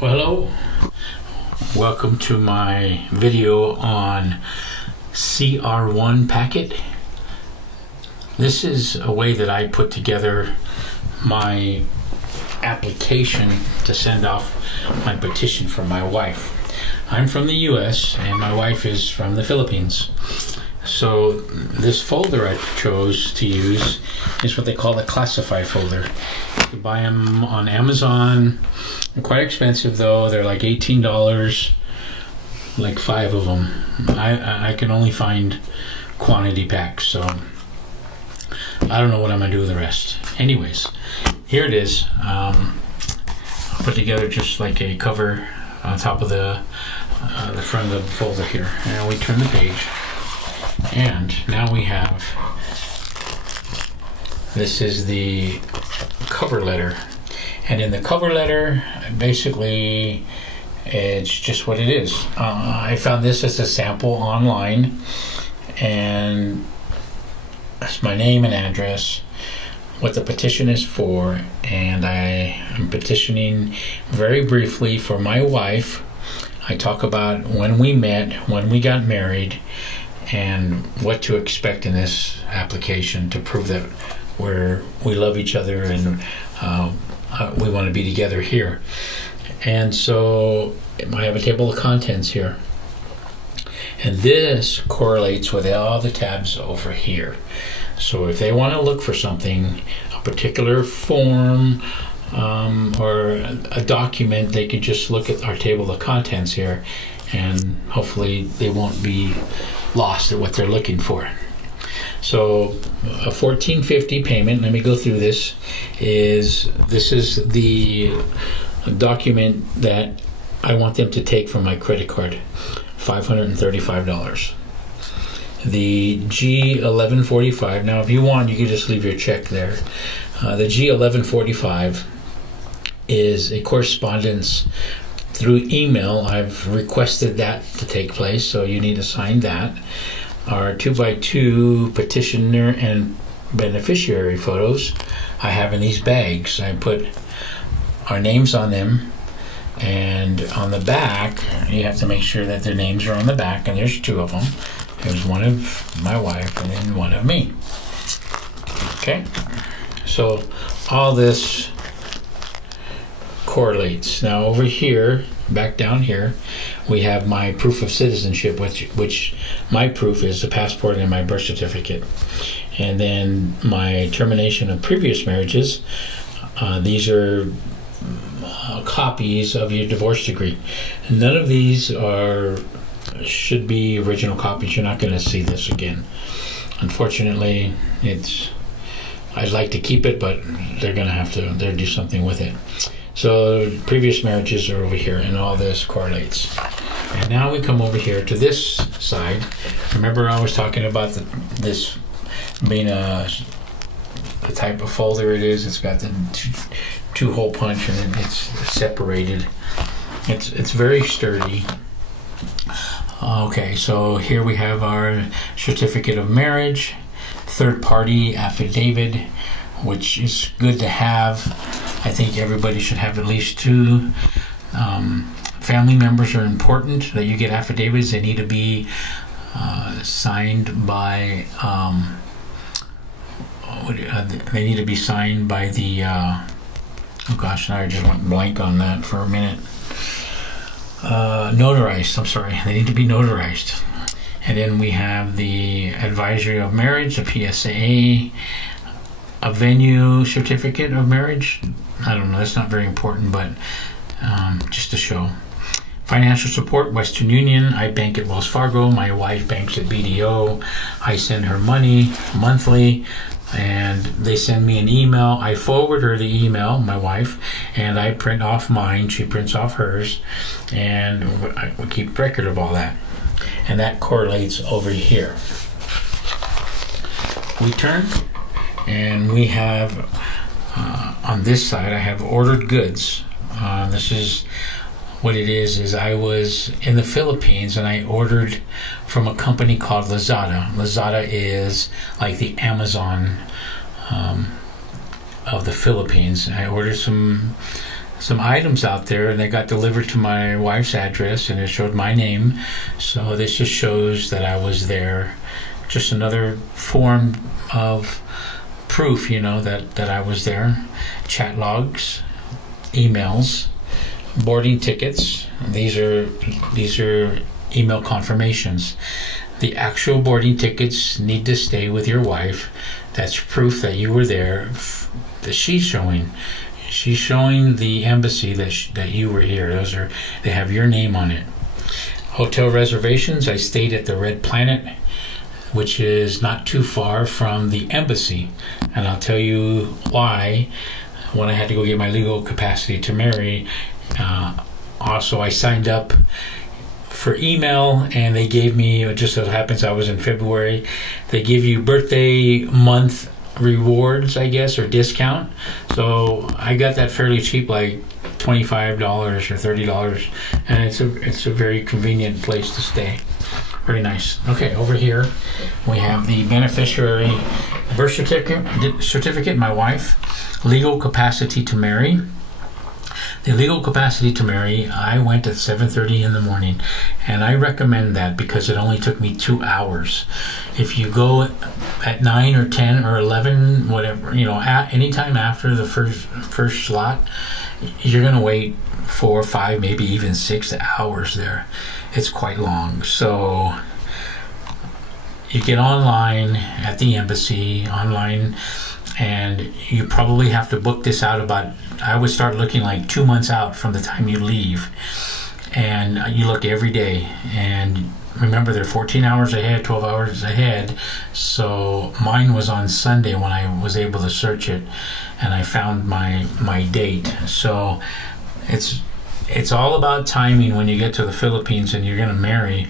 Well, hello. Welcome to my video on CR1 Packet. This is a way that I put together my application to send off my petition for my wife. I'm from the US and my wife is from the Philippines. So this folder I chose to use is what they call the classified folder. You buy them on Amazon. They're quite expensive though. They're like $18, like 5 of them. I can only find quantity packs, so I don't know what I'm gonna do with the rest. Anyways, here it is. I'll put together just like a cover on top of the front of the folder here. And we turn the page, and now we have, this is the cover letter. And in the cover letter, basically, it's just what it is. I found this as a sample online, and that's my name and address, what the petition is for, and I am petitioning very briefly for my wife. I talk about when we met, when we got married, and what to expect in this application to prove that we love each other and we want to be together here. And so I have a table of contents here, and this correlates with all the tabs over here. So if they want to look for something, a particular form or a document, they could just look at our table of contents here, and hopefully they won't be lost at what they're looking for. So a $14.50 payment, let me go through this, is the document that I want them to take from my credit card, $535. The G1145, now if you want, you can just leave your check there. The G1145 is a correspondence through email. I've requested that to take place, so you need to sign that. Our 2x2 petitioner and beneficiary photos I have in these bags. I put our names on them, and on the back you have to make sure that their names are on the back, and there's 2 of them. There's one of my wife and then one of me. Okay, so all this correlates. Now over here, back down here, we have my proof of citizenship, which my proof is a passport and my birth certificate. And then my termination of previous marriages. These are copies of your divorce decree. None of these should be original copies. You're not going to see this again. Unfortunately, I'd like to keep it, but they're going to have to do something with it. So previous marriages are over here, and all this correlates. And now we come over here to this side. Remember I was talking about this being the type of folder it is. It's got the two-hole punch, and then it's separated. It's very sturdy. Okay, so here we have our certificate of marriage, third-party affidavit, which is good to have. I think everybody should have at least 2. Family members are important that you get affidavits. They need to be signed by the oh gosh, now I just went blank on that for a minute. Notarized, I'm sorry. They need to be notarized. And then we have the advisory of marriage, a PSA, a venue certificate of marriage. I don't know, that's not very important, but just to show. Financial support, Western Union. I bank at Wells Fargo. My wife banks at BDO. I send her money monthly, and they send me an email. I forward her the email, my wife, and I print off mine. She prints off hers, and we keep record of all that. And that correlates over here. We turn, and we have on this side, I have ordered goods. This is what it is I was in the Philippines, and I ordered from a company called Lazada. Lazada is like the Amazon of the Philippines. I ordered some some items out there, and they got delivered to my wife's address, and it showed my name. So this just shows that I was there. Just another form of proof, that I was there. Chat logs, emails, boarding tickets. These are email confirmations. The actual boarding tickets need to stay with your wife. That's proof that you were there. That she's showing the embassy that you were here. They have your name on it. Hotel reservations. I stayed at the Red Planet, which is not too far from the embassy, and I'll tell you why. When I had to go get my legal capacity to marry, also I signed up for email, and they gave me, it just so happens I was in February, they give you birthday month rewards, I guess, or discount. So I got that fairly cheap, like $25 or $30, and it's a very convenient place to stay. Very nice. Okay, over here we have the beneficiary birth certificate, my wife, legal capacity to marry. The legal capacity to marry, I went at 7:30 in the morning, and I recommend that because it only took me 2 hours. If you go at 9 or 10 or 11, whatever, at any time after the first slot, you're going to wait 4, 5, maybe even 6 hours there. It's quite long. So you get online at the embassy, and you probably have to book this out I would start looking like 2 months out from the time you leave, and you look every day. And remember, they're 14 hours ahead, 12 hours ahead. So mine was on Sunday when I was able to search it, and I found my date. So it's all about timing when you get to the Philippines and you're going to marry.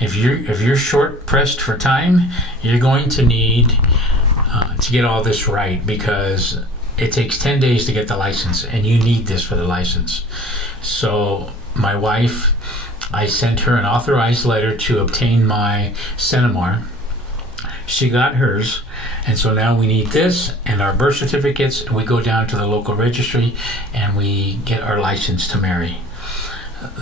If you're short pressed for time, you're going to need to get all this right, because it takes 10 days to get the license, and you need this for the license. So my wife, I sent her an authorized letter to obtain my Cenemar. She got hers, and so now we need this and our birth certificates, and we go down to the local registry and we get our license to marry.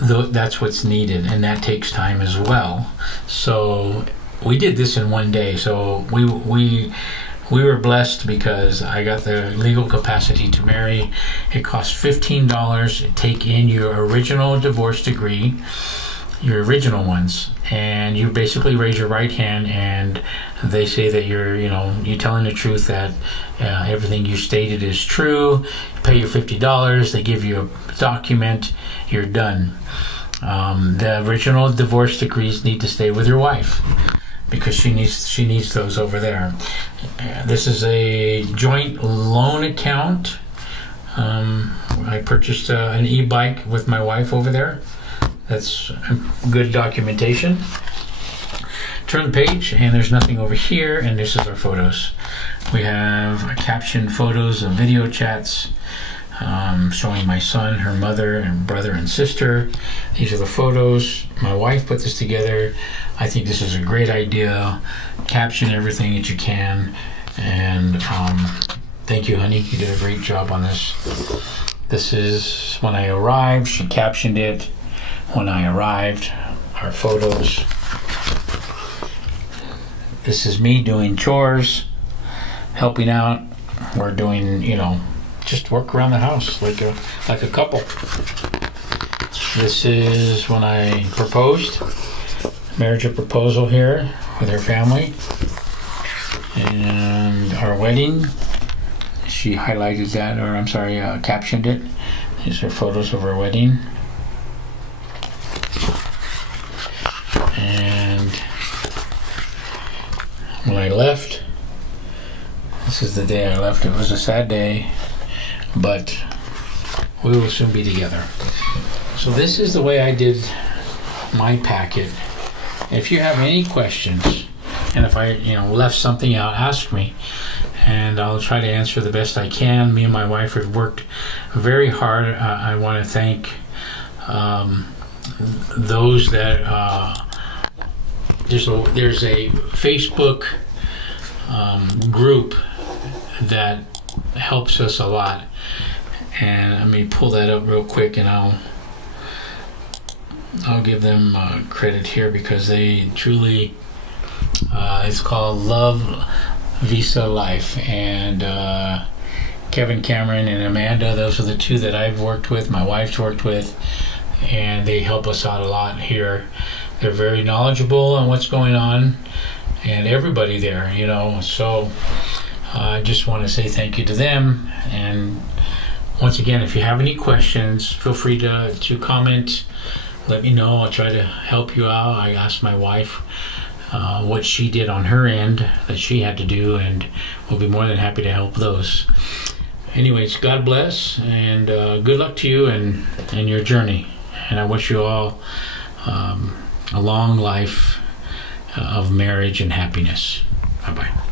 That's what's needed, and that takes time as well. So we did this in one day. So we were blessed because I got the legal capacity to marry. It cost $15 to take in your original divorce degree, your original ones, and you basically raise your right hand, and they say that you're telling the truth, that everything you stated is true. You pay your $50. They give you a document. You're done. The original divorce decrees need to stay with your wife, because she needs those over there. This is a joint loan account. I purchased an e-bike with my wife over there. That's good documentation. Turn the page, and there's nothing over here, and this is our photos. We have captioned photos of video chats showing my son, her mother, and brother and sister. These are the photos. My wife put this together. I think this is a great idea. Caption everything that you can, and thank you, honey. You did a great job on this. This is when I arrived. She captioned it when I arrived. Our photos. This is me doing chores, helping out. We're doing, just work around the house like a couple. This is when I proposed. Marriage proposal here with her family. And our wedding. She highlighted that, or I'm sorry, captioned it. These are photos of our wedding. And when I left, this is the day I left. It was a sad day, but we will soon be together. So this is the way I did my packet. If you have any questions, and if I left something out, ask me, and I'll try to answer the best I can. Me and my wife have worked very hard. I want to thank those that there's a Facebook group that helps us a lot, And let me pull that up real quick, and I'll give them credit here, because they truly, it's called Love Visa Life, and Kevin Cameron and Amanda, those are the two that I've worked with, my wife's worked with, and they help us out a lot here. They're very knowledgeable on what's going on, and everybody there, so I just want to say thank you to them. And once again, if you have any questions, feel free to comment. Let me know. I'll try to help you out. I asked my wife what she did on her end that she had to do, and we'll be more than happy to help those. Anyways, God bless, and good luck to you and your journey. And I wish you all a long life of marriage and happiness. Bye-bye.